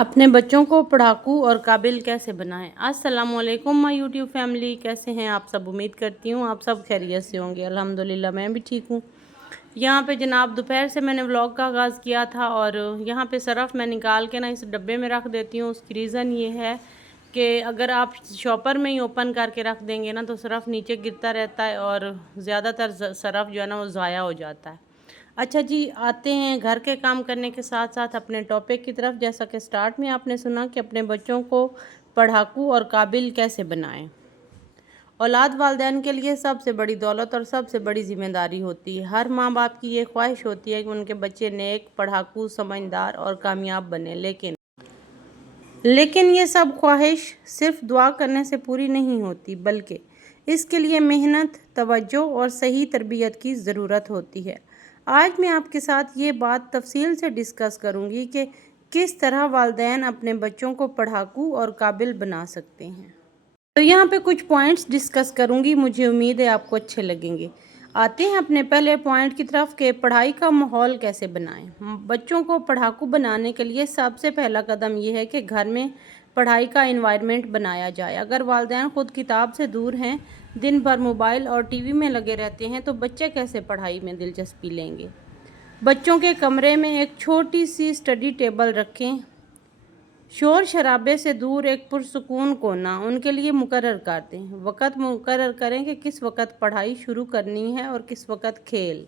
अपने बच्चों को पढ़ाकू और काबिल कैसे बनाएं। अस्सलाम वालेकुम माय यूट्यूब फैमिली, कैसे हैं आप सब। उम्मीद करती हूँ आप सब खैरियत से होंगे। अल्हम्दुलिल्लाह मैं भी ठीक हूँ। यहाँ पे जनाब दोपहर से मैंने व्लॉग का आगाज़ किया था और यहाँ पे सरफ़ मैं निकाल के ना इस डब्बे में रख देती हूँ। उसकी रीज़न ये है कि अगर आप शॉपर में ही ओपन करके रख देंगे ना तो सरफ़ नीचे गिरता रहता है और ज़्यादातर सरफ़ जो है ना वो ज़ाया हो जाता है। अच्छा जी, आते हैं घर के काम करने के साथ साथ अपने टॉपिक की तरफ। जैसा कि स्टार्ट में आपने सुना कि अपने बच्चों को पढ़ाकू और काबिल कैसे बनाएं। औलाद वालिदैन के लिए सबसे बड़ी दौलत और सबसे बड़ी ज़िम्मेदारी होती है। हर माँ बाप की ये ख्वाहिश होती है कि उनके बच्चे नेक, पढ़ाकू, समझदार और कामयाब बने। लेकिन ये सब ख्वाहिश सिर्फ दुआ करने से पूरी नहीं होती, बल्कि इसके लिए मेहनत, तवज्जो और सही तरबियत की ज़रूरत होती है। आज मैं आपके साथ ये बात तफसील से डिस्कस करूँगी कि किस तरह वालिदैन अपने बच्चों को पढ़ाकू और काबिल बना सकते हैं। तो यहाँ पे कुछ पॉइंट्स डिस्कस करूँगी, मुझे उम्मीद है आपको अच्छे लगेंगे। आते हैं अपने पहले पॉइंट की तरफ कि पढ़ाई का माहौल कैसे बनाएं। बच्चों को पढ़ाकू बनाने के लिए सबसे पहला कदम ये है कि घर में पढ़ाई का एनवायरनमेंट बनाया जाए। अगर वालिदैन खुद किताब से दूर हैं, दिन भर मोबाइल और टीवी में लगे रहते हैं, तो बच्चे कैसे पढ़ाई में दिलचस्पी लेंगे। बच्चों के कमरे में एक छोटी सी स्टडी टेबल रखें। शोर शराबे से दूर एक पुरसुकून कोना उनके लिए मुकर्रर कर दें। वक़्त मुकर्रर करें कि किस वक़्त पढ़ाई शुरू करनी है और किस वक़्त खेल।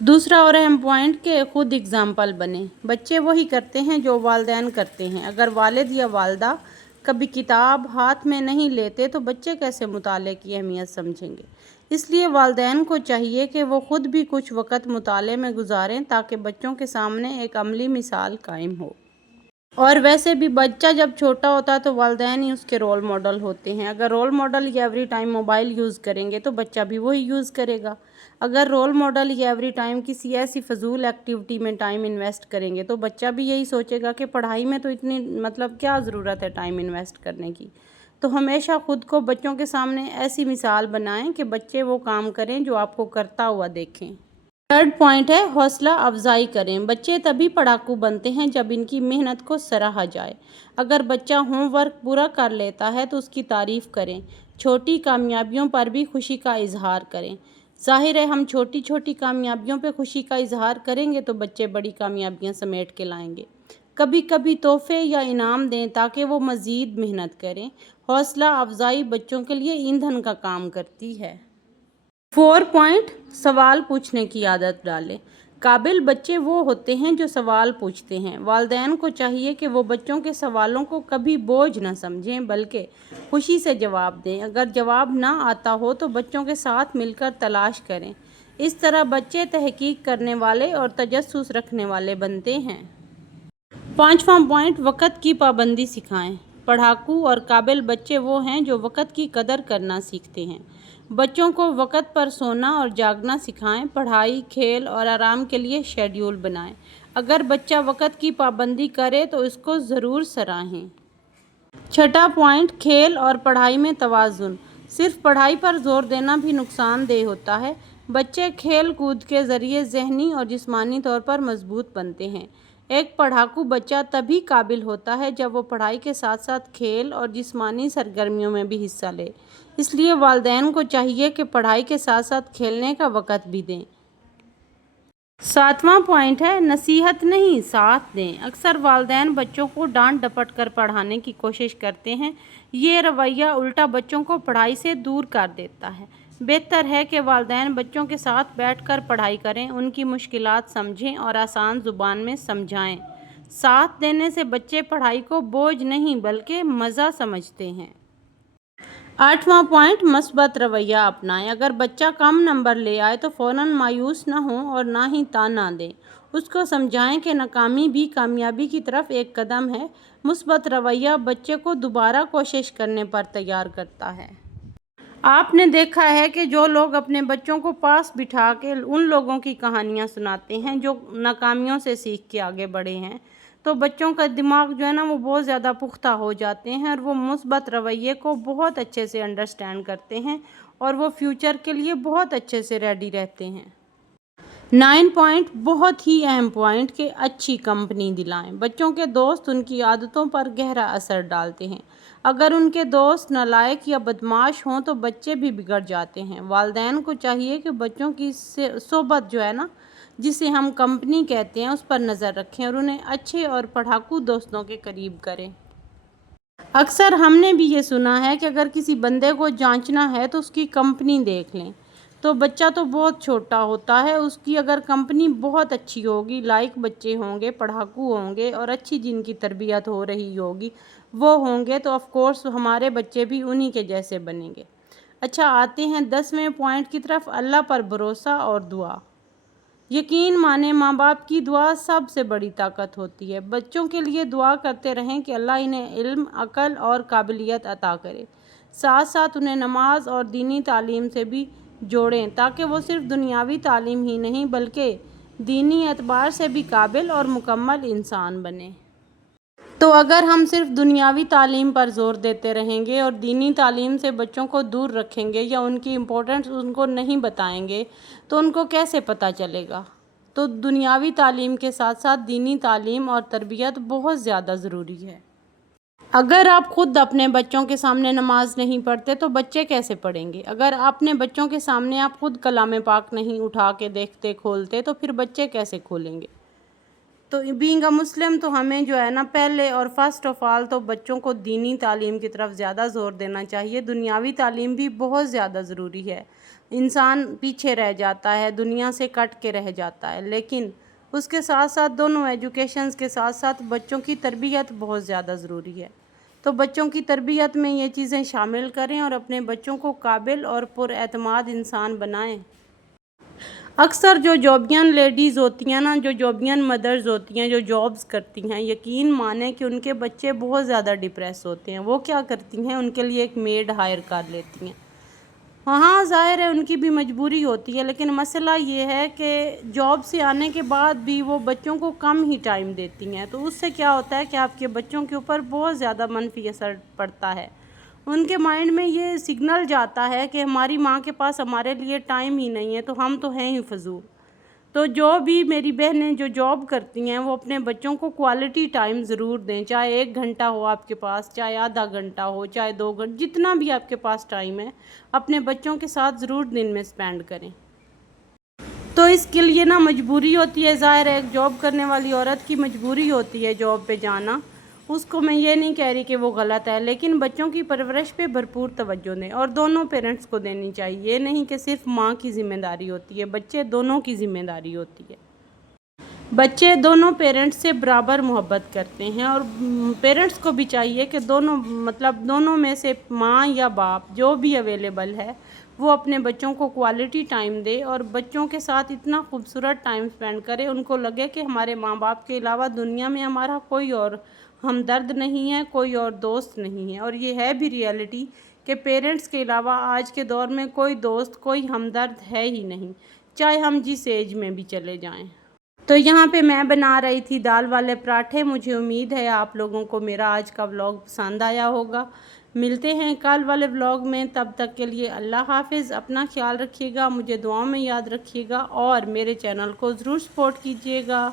दूसरा और अहम पॉइंट कि खुद एग्ज़ाम्पल बने। बच्चे वही करते हैं जो वालिदैन करते हैं। अगर वालिद या वालदा कभी किताब हाथ में नहीं लेते तो बच्चे कैसे मुताले की अहमियत समझेंगे। इसलिए वालिदैन को चाहिए कि वो ख़ुद भी कुछ वक़्त मुताले में गुजारें ताकि बच्चों के सामने एक अमली मिसाल कायम हो। और वैसे भी बच्चा जब छोटा होता है तो वालिदैन ही उसके रोल मॉडल होते हैं। अगर रोल मॉडल ही एवरी टाइम मोबाइल यूज़ करेंगे तो बच्चा भी वही यूज़ करेगा। अगर रोल मॉडल ही एवरी टाइम किसी ऐसी फजूल एक्टिविटी में टाइम इन्वेस्ट करेंगे तो बच्चा भी यही सोचेगा कि पढ़ाई में तो इतनी क्या ज़रूरत है टाइम इन्वेस्ट करने की। तो हमेशा ख़ुद को बच्चों के सामने ऐसी मिसाल बनाएं कि बच्चे वो काम करें जो आपको करता हुआ देखें। थर्ड पॉइंट है हौसला अफजाई करें। बच्चे तभी पढ़ाकू बनते हैं जब इनकी मेहनत को सराहा जाए। अगर बच्चा होमवर्क पूरा कर लेता है तो उसकी तारीफ़ करें। छोटी कामयाबियों पर भी खुशी का इजहार करें। ज़ाहिर है हम छोटी छोटी कामयाबियों पे खुशी का इजहार करेंगे तो बच्चे बड़ी कामयाबियां समेट के लाएंगे। कभी कभी तोहफे या इनाम दें ताकि वो मज़ीद मेहनत करें। हौसला अफजाई बच्चों के लिए ईंधन का काम करती है। 4 पॉइंट सवाल पूछने की आदत डालें। काबिल बच्चे वो होते हैं जो सवाल पूछते हैं। वालिदैन को चाहिए कि वो बच्चों के सवालों को कभी बोझ न समझें बल्कि खुशी से जवाब दें। अगर जवाब ना आता हो तो बच्चों के साथ मिलकर तलाश करें। इस तरह बच्चे तहकीक करने वाले और तजस्सुस रखने वाले बनते हैं। 5वां पॉइंट वक़्त की पाबंदी सिखाएं। पढ़ाकू और काबिल बच्चे वो हैं जो वक़्त की कदर करना सीखते हैं। बच्चों को वक़्त पर सोना और जागना सिखाएं। पढ़ाई, खेल और आराम के लिए शेड्यूल बनाएं। अगर बच्चा वक़्त की पाबंदी करे तो इसको ज़रूर सराहें। 6वां पॉइंट खेल और पढ़ाई में तवाज़ुन। सिर्फ पढ़ाई पर जोर देना भी नुकसानदेह होता है। बच्चे खेल कूद के ज़रिए ज़हनी और जिस्मानी तौर पर मजबूत बनते हैं। एक पढ़ाकू बच्चा तभी काबिल होता है जब वो पढ़ाई के साथ साथ खेल और जिस्मानी सरगर्मियों में भी हिस्सा ले। इसलिए वालिदैन को चाहिए कि पढ़ाई के साथ साथ खेलने का वक़्त भी दें। 7वां पॉइंट है नसीहत नहीं साथ दें। अक्सर वालिदैन बच्चों को डांट डपट कर पढ़ाने की कोशिश करते हैं। ये रवैया उल्टा बच्चों को पढ़ाई से दूर कर देता है। बेहतर है कि वालिदैन बच्चों के साथ बैठकर पढ़ाई करें, उनकी मुश्किलात समझें और आसान ज़ुबान में समझाएं। साथ देने से बच्चे पढ़ाई को बोझ नहीं बल्कि मज़ा समझते हैं। 8वां पॉइंट मस्बत रवैया अपनाएं। अगर बच्चा कम नंबर ले आए तो फ़ौरन मायूस ना हो और ना ही ताना दें। उसको समझाएं कि नाकामी भी कामयाबी की तरफ एक कदम है। मुस्बत रवैया बच्चे को दोबारा कोशिश करने पर तैयार करता है। आपने देखा है कि जो लोग अपने बच्चों को पास बिठा के उन लोगों की कहानियाँ सुनाते हैं जो नाकामियों से सीख के आगे बढ़े हैं, तो बच्चों का दिमाग जो है ना वो बहुत ज़्यादा पुख्ता हो जाते हैं और वो मुस्बत रवैये को बहुत अच्छे से अंडरस्टैंड करते हैं और वो फ्यूचर के लिए बहुत अच्छे से रेडी रहते हैं। 9 پوائنٹ بہت ہی اہم پوائنٹ کہ اچھی کمپنی دلائیں۔ بچوں کے دوست ان کی عادتوں پر گہرا اثر ڈالتے ہیں۔ اگر ان کے دوست نالائق یا بدمعاش ہوں تو بچے بھی بگڑ جاتے ہیں۔ والدین کو چاہیے کہ بچوں کی صحبت جسے ہم کمپنی کہتے ہیں، اس پر نظر رکھیں اور انہیں اچھے اور پڑھاکو دوستوں کے قریب کریں۔ اکثر ہم نے بھی یہ سنا ہے کہ اگر کسی بندے کو جانچنا ہے تو اس کی کمپنی دیکھ لیں۔ تو بچہ تو بہت چھوٹا ہوتا ہے، اس کی اگر کمپنی بہت اچھی ہوگی، لائق بچے ہوں گے، پڑھاکو ہوں گے اور اچھی جن کی تربیت ہو رہی ہوگی وہ ہوں گے، تو آف کورس ہمارے بچے بھی انہی کے جیسے بنیں گے۔ اچھا، آتے ہیں 10ویں پوائنٹ کی طرف، اللہ پر بھروسہ اور دعا۔ یقین مانیں، ماں باپ کی دعا سب سے بڑی طاقت ہوتی ہے۔ بچوں کے لیے دعا کرتے رہیں کہ اللہ انہیں علم، عقل اور قابلیت عطا کرے۔ ساتھ ساتھ انہیں نماز اور دینی تعلیم سے بھی جوڑیں تاکہ وہ صرف دنیاوی تعلیم ہی نہیں بلکہ دینی اعتبار سے بھی قابل اور مکمل انسان بنیں۔ تو اگر ہم صرف دنیاوی تعلیم پر زور دیتے رہیں گے اور دینی تعلیم سے بچوں کو دور رکھیں گے یا ان کی امپورٹنس ان کو نہیں بتائیں گے تو ان کو کیسے پتہ چلے گا؟ تو دنیاوی تعلیم کے ساتھ ساتھ دینی تعلیم اور تربیت بہت زیادہ ضروری ہے۔ اگر آپ خود اپنے بچوں کے سامنے نماز نہیں پڑھتے تو بچے کیسے پڑھیں گے؟ اگر اپنے بچوں کے سامنے آپ خود کلام پاک نہیں اٹھا کے دیکھتے کھولتے تو پھر بچے کیسے کھولیں گے؟ تو بینگ اے مسلم تو ہمیں پہلے اور فرسٹ آف آل تو بچوں کو دینی تعلیم کی طرف زیادہ زور دینا چاہیے۔ دنیاوی تعلیم بھی بہت زیادہ ضروری ہے۔ انسان پیچھے رہ جاتا ہے، دنیا سے کٹ کے رہ جاتا ہے، لیکن اس کے ساتھ ساتھ دونوں ایجوکیشنز کے ساتھ ساتھ بچوں کی تربیت بہت زیادہ ضروری ہے۔ تو بچوں کی تربیت میں یہ چیزیں شامل کریں اور اپنے بچوں کو قابل اور پر اعتماد انسان بنائیں۔ اکثر جو جابین لیڈیز ہوتی ہیں جو جابین مدرز ہوتی ہیں، جو جابز کرتی ہیں، یقین مانیں کہ ان کے بچے بہت زیادہ ڈپریس ہوتے ہیں۔ وہ کیا کرتی ہیں؟ ان کے لیے ایک میڈ ہائر کر لیتی ہیں۔ ہاں، ظاہر ہے ان کی بھی مجبوری ہوتی ہے، لیکن مسئلہ یہ ہے کہ جاب سے آنے کے بعد بھی وہ بچوں کو کم ہی ٹائم دیتی ہیں، تو اس سے کیا ہوتا ہے کہ آپ کے بچوں کے اوپر بہت زیادہ منفی اثر پڑتا ہے۔ ان کے مائنڈ میں یہ سگنل جاتا ہے کہ ہماری ماں کے پاس ہمارے لیے ٹائم ہی نہیں ہے، تو ہم تو ہیں ہی فضول۔ تو جو بھی میری بہنیں جو جاب کرتی ہیں وہ اپنے بچوں کو کوالٹی ٹائم ضرور دیں، چاہے 1 گھنٹہ ہو آپ کے پاس، چاہے آدھا گھنٹہ ہو، چاہے 2 گھنٹے، جتنا بھی آپ کے پاس ٹائم ہے اپنے بچوں کے ساتھ ضرور دن میں سپینڈ کریں۔ تو اس کے لیے مجبوری ہوتی ہے، ظاہر ہے ایک جاب کرنے والی عورت کی مجبوری ہوتی ہے جاب پہ جانا۔ اس کو میں یہ نہیں کہہ رہی کہ وہ غلط ہے، لیکن بچوں کی پرورش پہ بھرپور توجہ دیں اور دونوں پیرنٹس کو دینی چاہیے۔ یہ نہیں کہ صرف ماں کی ذمہ داری ہوتی ہے، بچے دونوں کی ذمہ داری ہوتی ہے۔ بچے دونوں پیرنٹس سے برابر محبت کرتے ہیں اور پیرنٹس کو بھی چاہیے کہ دونوں میں سے ماں یا باپ جو بھی اویلیبل ہے وہ اپنے بچوں کو کوالٹی ٹائم دے اور بچوں کے ساتھ اتنا خوبصورت ٹائم سپینڈ کرے، ان کو لگے کہ ہمارے ماں باپ کے علاوہ دنیا میں ہمارا کوئی اور ہمدرد نہیں ہے، کوئی اور دوست نہیں ہے۔ اور یہ ہے بھی ریئلٹی کہ پیرنٹس کے علاوہ آج کے دور میں کوئی دوست، کوئی ہمدرد ہے ہی نہیں، چاہے ہم جس ایج میں بھی چلے جائیں۔ تو یہاں پہ میں بنا رہی تھی دال والے پراٹھے۔ مجھے امید ہے آپ لوگوں کو میرا آج کا ولاگ پسند آیا ہوگا۔ ملتے ہیں کل والے ولاگ میں، تب تک کے لیے اللہ حافظ۔ اپنا خیال رکھیے گا، مجھے دعاؤں میں یاد رکھیے گا اور میرے چینل کو ضرور سپورٹ کیجیے گا۔